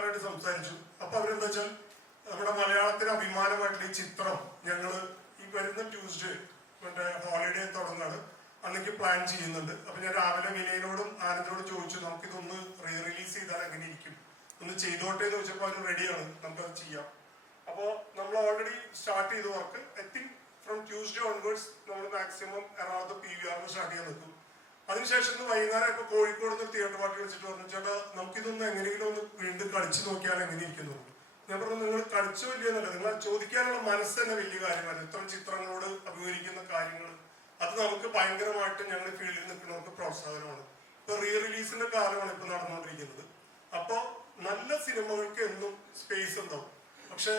ആൾക്കാരായിട്ട് സംസാരിച്ചു. അപ്പൊ അവരെന്താ വെച്ചാൽ നമ്മുടെ മലയാളത്തിന് അഭിമാനമായിട്ടുള്ള ഈ ചിത്രം ഞങ്ങള് ഈ വരുന്ന ട്യൂസ്ഡേ മറ്റേ ഹോളിഡേ തുടങ്ങാണ്, അന്നെനിക്ക് പ്ലാൻ ചെയ്യുന്നുണ്ട്. അപ്പൊ ഞാൻ രാവിലെ വിനയനോടും ആനന്ദോടും ചോദിച്ചു നമുക്കിതൊന്ന് റീ റിലീസ് ചെയ്താൽ എങ്ങനെ ഇരിക്കും, ഒന്ന് ചെയ്തോട്ടെ എന്ന് ചോദിച്ചപ്പോൾ അവർ റെഡിയാണ്, നമുക്കത് ചെയ്യാം. അപ്പോൾ നമ്മൾ ഓൾറെഡി സ്റ്റാർട്ട് ചെയ്ത work. I think from Tuesday onwards നമ്മൾ മാക്സിമം അറൌണ്ട് PVR സ്റ്റാർട്ട് ചെയ്യാൻ നിൽക്കും. അതിനുശേഷം വൈകുന്നേരം ഇപ്പൊ കോഴിക്കോട് നിന്ന് തിയേറ്റർ പാർട്ടി വിളിച്ചിട്ട് പറഞ്ഞു, ചേട്ടാ നമുക്കിതൊന്ന് എങ്ങനെയെങ്കിലും ഒന്ന് വീണ്ടും കളിച്ചു നോക്കിയാൽ എങ്ങനെ ഇരിക്കുന്നു. ഞാൻ പറഞ്ഞു, നിങ്ങൾ കളിച്ചോ ഇല്ലയെന്നല്ല, നിങ്ങൾ ചോദിക്കാനുള്ള മനസ്സ് തന്നെ വലിയ കാര്യമാണ്. ഇത്തരം ചിത്രങ്ങളോട് അഭിമുഖീകരിക്കുന്ന കാര്യങ്ങൾ അത് നമുക്ക് ഭയങ്കരമായിട്ട് ഞങ്ങൾ ഫീൽഡിൽ നിൽക്കുന്നവർക്ക് പ്രോത്സാഹനമാണ്. ഇപ്പൊ റീ റിലീസിന്റെ കാലമാണ് ഇപ്പൊ നടന്നുകൊണ്ടിരിക്കുന്നത്. അപ്പൊ നല്ല സിനിമകൾക്ക് എന്നും സ്പേസ് ഉണ്ടാവും. പക്ഷെ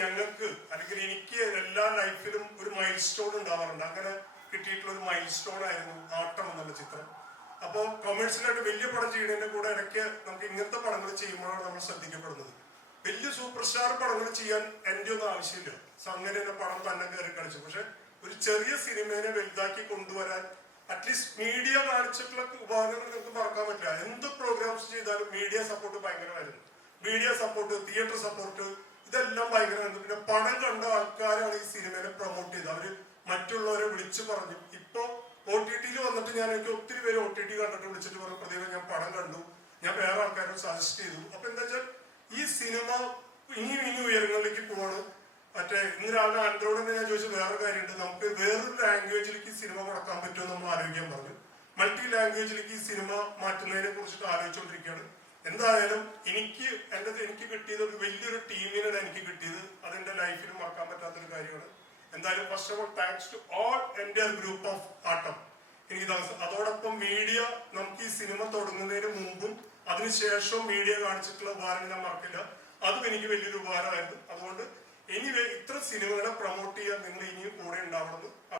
ഞങ്ങൾക്ക് അല്ലെങ്കിൽ എനിക്ക് എല്ലാ ലൈഫിലും ഒരു മൈൽ സ്റ്റോൺ ഉണ്ടാവാറുണ്ട്. അങ്ങനെ കിട്ടിയിട്ടുള്ള ഒരു മൈൽ സ്റ്റോൺ ആയിരുന്നു ആട്ടം എന്നുള്ള ചിത്രം. അപ്പോൾ കൊമേഴ്സ്യലായിട്ട് വലിയ പടം ചെയ്യുന്നതിന്റെ കൂടെ ഇടയ്ക്ക് നമുക്ക് ഇങ്ങനത്തെ പടങ്ങൾ ചെയ്യുമ്പോഴാണ് നമ്മൾ ശ്രദ്ധിക്കപ്പെടുന്നത്. വലിയ സൂപ്പർ സ്റ്റാർ പടങ്ങൾ ചെയ്യാൻ എൻ്റെ ഒന്നും ആവശ്യമില്ല, അങ്ങനെ തന്നെ പടം തന്നെ കയറി കളിച്ചു. പക്ഷെ ഒരു ചെറിയ സിനിമേനെ വലുതാക്കി കൊണ്ടുവരാൻ അറ്റ്ലീസ്റ്റ് മീഡിയ കാണിച്ചിട്ടുള്ള ഉപകരണങ്ങൾ നിങ്ങൾക്ക് മറക്കാൻ പറ്റില്ല. എന്ത് പ്രോഗ്രാംസ് ചെയ്താലും മീഡിയ സപ്പോർട്ട് ഭയങ്കരമായിരുന്നു. മീഡിയ സപ്പോർട്ട്, തിയേറ്റർ സപ്പോർട്ട്, ഇതെല്ലാം ഭയങ്കരമായിരുന്നു. പിന്നെ പണം കണ്ട ആൾക്കാരാണ് ഈ സിനിമയെ പ്രൊമോട്ട് ചെയ്തത്. അവര് മറ്റുള്ളവരെ വിളിച്ചു പറഞ്ഞു. ഇപ്പൊ OTT വന്നിട്ട് എനിക്ക് ഒത്തിരി പേര് OTT കണ്ടിട്ട് വിളിച്ചിട്ട് പറഞ്ഞു, പ്രതിഭ ഞാൻ പടം കണ്ടു, ഞാൻ വേറെ ആൾക്കാരോട് സജസ്റ്റ് ചെയ്തു. അപ്പൊ എന്താ വെച്ചാൽ ഈ സിനിമ ഇനിയും ഉയരങ്ങളിലേക്ക് പോവാണ്. മറ്റേ ഇന്ന് രാവിലെ ആൻഡ്രോയിഡ് തന്നെ ഞാൻ ചോദിച്ചു, വേറെ കാര്യമുണ്ട്, നമുക്ക് വേറൊരു ലാംഗ്വേജിലേക്ക് ഈ സിനിമ കൊടുക്കാൻ പറ്റുമോ നമ്മൾ ആലോചിക്കാൻ പറഞ്ഞു. മൾട്ടി ലാംഗ്വേജിലേക്ക് ഈ സിനിമ മാറ്റുന്നതിനെ കുറിച്ചിട്ട് ആലോചിച്ചുകൊണ്ടിരിക്കുകയാണ്. എന്തായാലും എനിക്ക് കിട്ടിയത് ഒരു വലിയൊരു ടീമിനാണ് എനിക്ക് കിട്ടിയത്. അതെന്റെ ലൈഫിൽ മറക്കാൻ പറ്റാത്തൊരു കാര്യമാണ്. എന്തായാലും first of all thanks to all എൻ്റെ ഗ്രൂപ്പ് ഓഫ് ആട്ടം. അതോടൊപ്പം മീഡിയ നമുക്ക് ഈ സിനിമ തുടങ്ങുന്നതിന് മുമ്പും അതിനുശേഷവും മീഡിയ കാണിച്ചിട്ടുള്ള ഉപകാരം ഞാൻ മറക്കില്ല. അതും എനിക്ക് വലിയൊരു ഉപകാരമായിരുന്നു. അതുകൊണ്ട് ഇത്ര സിനിമകളെ പ്രൊമോട്ട് ചെയ്യാൻ നിങ്ങൾ ഇനിയും കൂടെ ഉണ്ടാവണമെന്ന്